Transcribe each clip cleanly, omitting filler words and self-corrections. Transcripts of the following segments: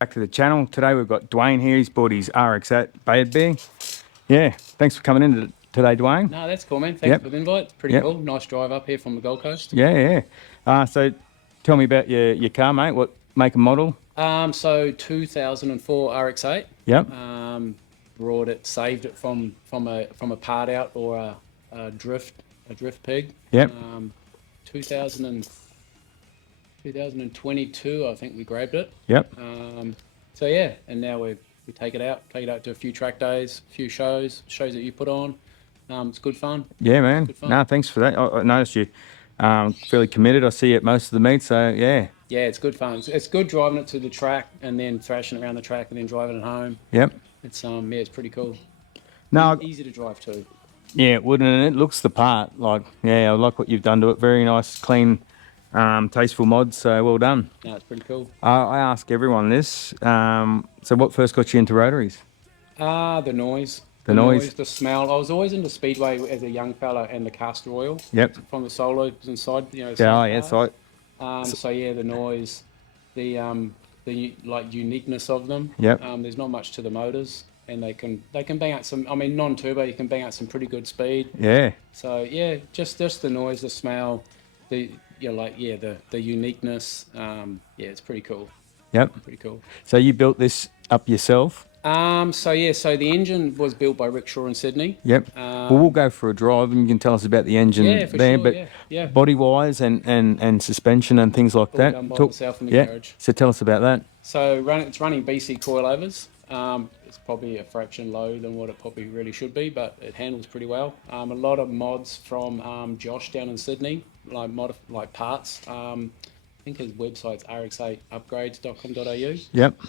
Back to the channel. Today we've got Dwayne here. He's bought his RX8 BADBEE. Yeah, thanks for coming in today, Dwayne. No, that's cool, man. Thanks for the invite. It's pretty cool. Nice drive up here from the Gold Coast. Yeah. So tell me about your car, mate. What make and model? So 2004 RX8. Yep. Brought it, saved it from a part out or a drift pig. Yep. 2022, I think we grabbed it. Yep. So yeah, and now we take it out to a few track days, a few shows that you put on. It's good fun. Yeah, man. Good fun. No, thanks for that. I noticed you fairly committed. I see you at most of the meets, so yeah. Yeah, it's good fun. It's good driving it to the track and then thrashing it around the track and then driving it home. Yep. It's it's pretty cool. No, easy to drive too. Yeah, it would, and it looks the part. Like, yeah, I like what you've done to it. Very nice, clean, tasteful mods. So well done. No, it's pretty cool. I ask everyone this. So what first got you into rotaries? The noise. The noise. The smell. I was always into speedway as a young fella, and the castor oil. Yep. From the solos inside, Yeah, So yeah, the noise, the like uniqueness of them. Yep. There's not much to the motors, and they can bang out some. I mean, non-turbo, you can bang out some pretty good speed. Yeah. So yeah, just the noise, the smell, the uniqueness. Yeah, it's pretty cool. Yep. Pretty cool. So you built this up yourself? So the engine was built by Rickshaw in Sydney. Yep. Well, we'll go for a drive and you can tell us about the engine there. Sure, but yeah. body-wise and suspension and things like that. Done by myself in the garage. So tell us about that. So it's running BC coilovers. It's probably a fraction low than what it probably really should be, but it handles pretty well. A lot of mods from Josh down in Sydney, like parts. I think his website's RX8upgrades.com.au. Yep.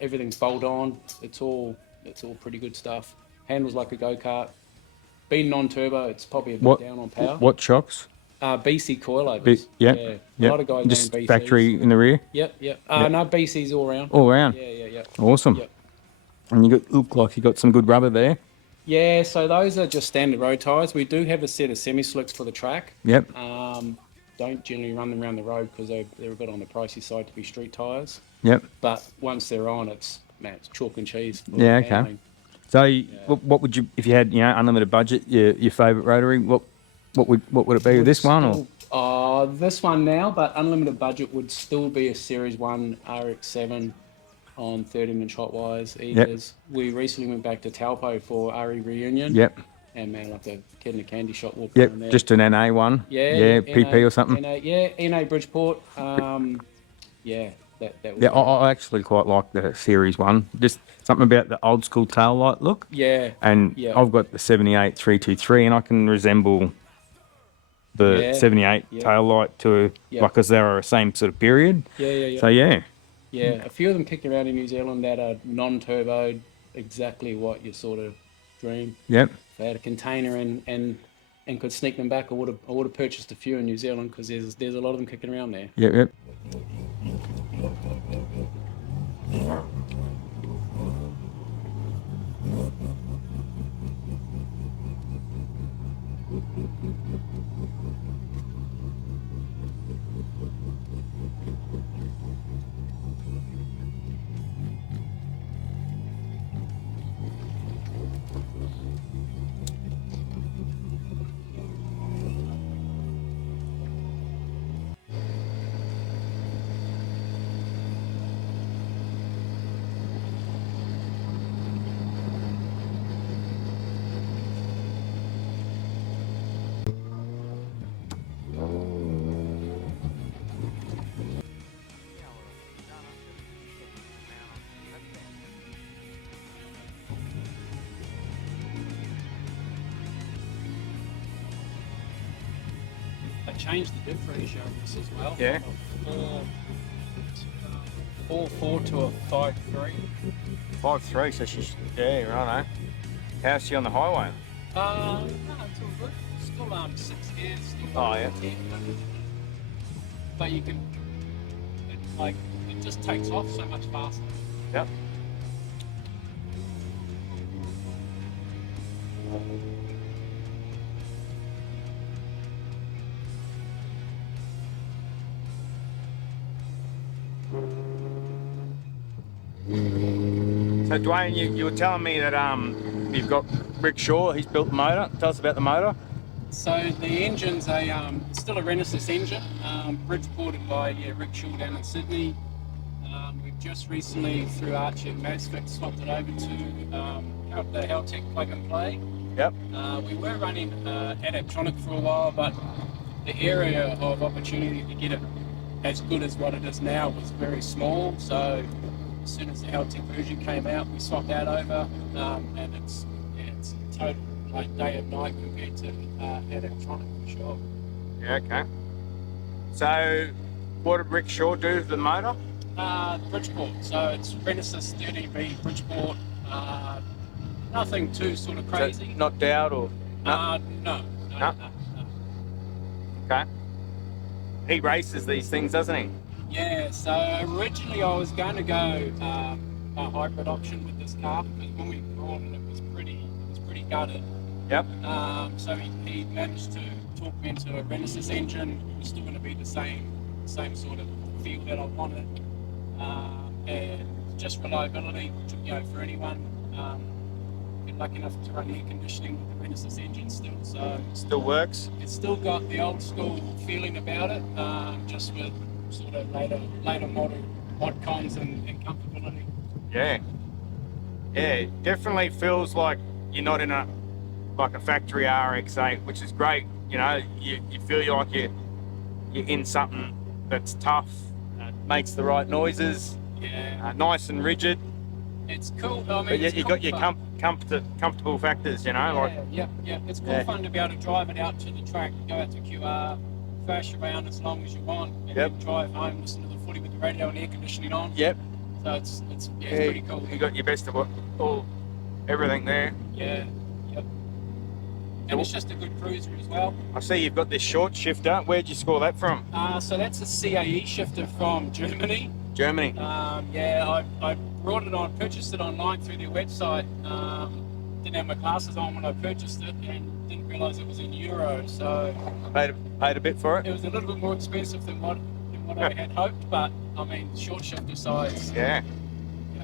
Everything's bolt on. It's all pretty good stuff. Handles like a go-kart. Being non-turbo, it's probably a bit down on power. What shocks? BC coilovers. Yeah. A lot of guys just BCs. Factory in the rear. Yep. No, BC's all round. All round. Yeah. Awesome. Yep. And look like you got some good rubber there. Yeah, so those are just standard road tyres. We do have a set of semi-slicks for the track. Yep. Don't generally run them around the road because they're a bit on the pricey side to be street tyres. Yep. But once they're on, it's chalk and cheese. Yeah, okay. Handling. So what would you, if you had unlimited budget, your favourite rotary, what would it be? This one or? This one now, but unlimited budget would still be a Series 1 RX7 on 13-inch hot wires. Yep. We recently went back to Taupo for RE reunion. Yep. And man, like a kid in a candy shop walking around there. Just an NA one. Yeah. PP or something. NA Bridgeport. That would I actually quite like the Series 1. Just something about the old school tail light look. Yeah. And I've got the 78 323 and I can resemble the 78 tail light to because they are the same sort of period. Yeah. So yeah, a few of them kicking around in New Zealand that are non-turboed, exactly what you sort of dream. Yep. If I had a container and could sneak them back, I would have purchased a few in New Zealand because there's a lot of them kicking around there. Yep. I changed the differential on this as well. Yeah. 4.4 to a 5.3. 5.3, so she's, righto. How's she on the highway? No, it's all good. Still 6 gears. Oh, yeah. 10, but you can, it just takes off so much faster. Yep. So Dwayne, you were telling me that you've got Rick Shaw. He's built the motor. Tell us about the motor. So the engine's still a Renesas engine, Bridgeported by Rick Shaw down in Sydney. We've just recently, through Archie and Mazda, swapped it over to the Haltech plug and play. Yep. We were running Adaptronic for a while, but the area of opportunity to get it as good as what it is now was very small. So as soon as the Haltech version came out, we swapped that over, and it's total like day and night compared to Adaptronic for sure. Yeah. Okay. So, what did Rick Shaw do to the motor? Bridgeport. So it's Renesas 30V Bridgeport. Nothing too sort of crazy. So not doubt or No. Okay. He races these things, doesn't he? Yeah, so originally I was going to go a hybrid option with this car because when we brought it, it was pretty gutted. Yep. So he managed to talk me into a Renesas engine. It was still going to be the same sort of feel that I wanted, and just reliability. For anyone, get lucky enough to run air conditioning with the Renesas engine still. So still works. It's still got the old school feeling about it, just with sort of later model mod cons and comfortability. Yeah. Yeah, it definitely feels like you're not in a factory RX8, which is great. You know, you feel like you're in something that's tough, makes the right noises, nice and rigid. It's cool. I mean, but you got your comfortable factors, you know. Yeah. It's cool fun to be able to drive it out to the track, go out to QR, crash around as long as you want, and then drive home, listen to the footy with the radio and air conditioning on. Yep. So it's pretty cool. You got your best of everything there. Yeah. Yep. And it's just a good cruiser as well. I see you've got this short shifter. Where'd you score that from? So that's a CAE shifter from Germany. Germany. I brought it on, purchased it online through their website. Didn't have my glasses on when I purchased it and didn't realise it was in euro. So paid a bit for it. It was a little bit more expensive than what I had hoped, but I mean short shifter size. Yeah.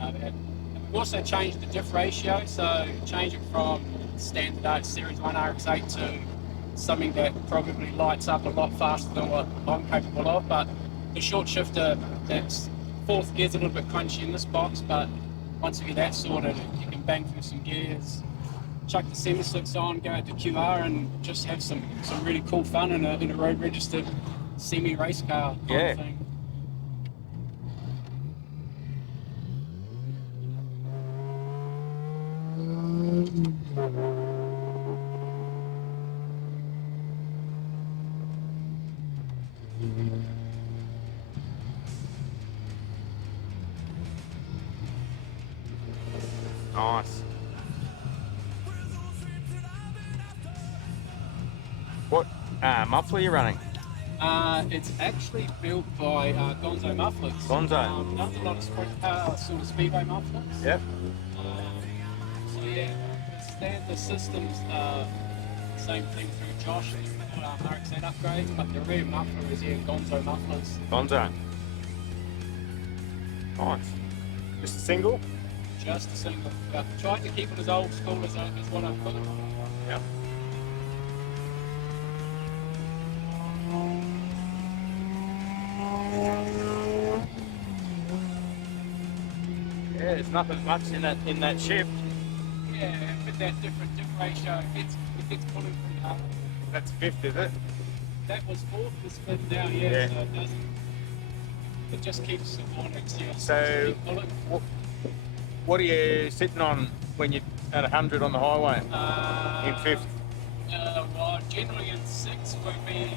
And we've also changed the diff ratio, so change it from standard Series 1 RX8 to something that probably lights up a lot faster than what I'm capable of. But the short shifter, that's fourth gear's a little bit crunchy in this box, but once you get that sorted, you can bang through some gears, chuck the semi-slicks on, go out to QR and just have some really cool fun in a road registered semi-race car kind of thing. Nice. What muffler are you running? It's actually built by Gonzo Mufflers. Gonzo. Does a lot of sort of speedway mufflers. Yep. So the system's same thing through Josh and RX8 upgrades, but the rear muffler is Gonzo Mufflers. Gonzo. Nice. Just a single? Just a single. Yeah. Tried to keep it as old school as what I've got. Yeah. Yeah, there's nothing much in that shift. Yeah, with that different diff ratio, it gets pulling pretty hard. That's fifth, is it? That was fourth, this fifth now, so it doesn't. It just keeps the warnings, So, what are you sitting on when you're at 100 on the highway? In fifth? Well, generally in sixth would be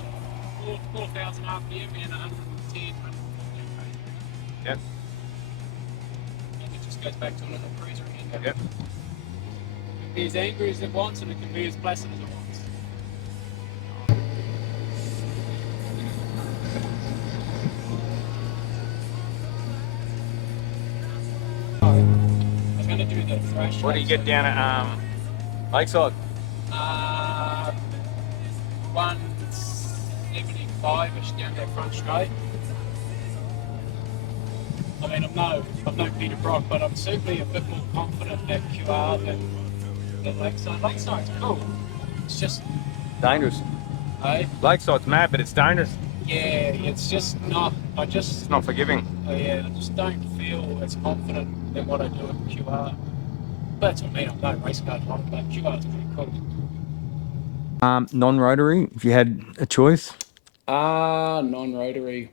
4,000 RPM and 110. Yep. And it just goes back to a little cruiser again. Yep. It can be as angry as it wants and it can be as placid as it wants. To do the thrash. What do you get down at Lakeside? 175-ish down that front straight. I mean, I'm no Peter Brock, but I'm certainly a bit more confident at QR than Lakeside. Lakeside's cool. It's just, Dangerous. hey, Lakeside's mad, but it's dangerous. yeah, it's just not. It's not forgiving. Yeah, I just don't feel as confident in what I do at QR. But that's what I mean. I'm no race car driver, but QR's pretty cool. Non-rotary, if you had a choice. Non-rotary.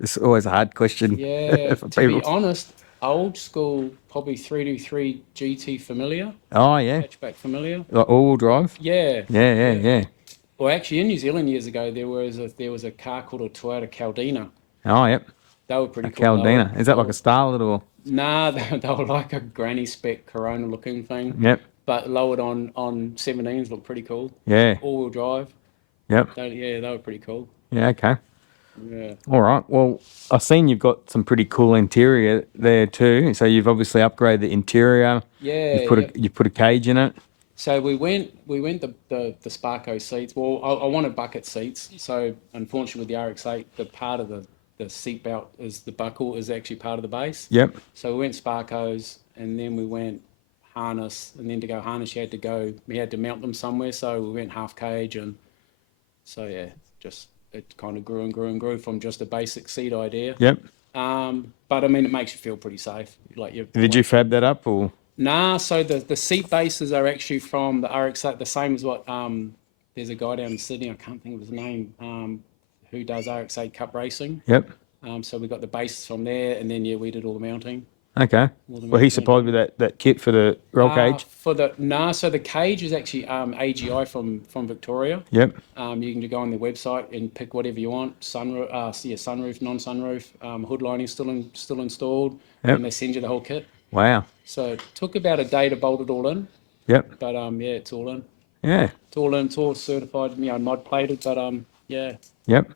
It's always a hard question. Yeah, for to be people. honest, old school, probably 323 GT Familiar, Oh yeah, hatchback Familiar. like all-wheel drive. Yeah. Yeah. Well, actually, in New Zealand years ago, there was a car called a Toyota Caldina. Oh yep, They were pretty a cool. Caldina. Is that like a Starlet or? Nah, they were like a granny spec Corona looking thing. Yep. But lowered on 17s, looked pretty cool. Yeah. All-wheel drive. Yep. They were pretty cool. Yeah. Okay. Yeah. All right. Well, I've seen you've got some pretty cool interior there too. So you've obviously upgraded the interior. Yeah. You've put a cage in it. So we went the Sparko seats. Well, I wanted bucket seats. So unfortunately with the RX8, the part of the seat belt is the buckle is actually part of the base. Yep. So we went Sparkos and then we went harness, and then to go harness we had to mount them somewhere. So we went half cage, and so yeah, just it kind of grew and grew and grew from just a basic seat idea. Yep. But I mean, it makes you feel pretty safe. Like Did you fab that up or? Nah, so the seat bases are actually from the RX8, the same as what there's a guy down in Sydney, I can't think of his name, who does RX8 Cup racing. Yep. So we got the bases from there, and then we did all the mounting. Okay. Well, he supplied with that kit for the roll cage. So the cage is actually AGI from Victoria. Yep. You can go on their website and pick whatever you want. Sunroof, sunroof, non-sunroof, hood lining still installed, Yep. and they send you the whole kit. Wow. So it took about a day to bolt it all in. Yep. But yeah, it's all in. Yeah. It's all in. It's all certified, mod plated. But yeah. Yep.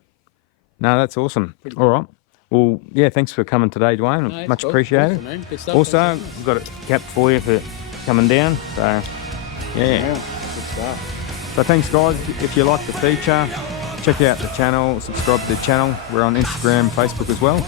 No, that's awesome. All right. Well, yeah, thanks for coming today, Dwayne. No, Much cool. appreciated. Awesome, man. Good stuff. Also, we've got a cap for you for coming down. So, yeah. Good stuff. So thanks, guys. If you like the feature, check out the channel, subscribe to the channel. We're on Instagram, Facebook as well.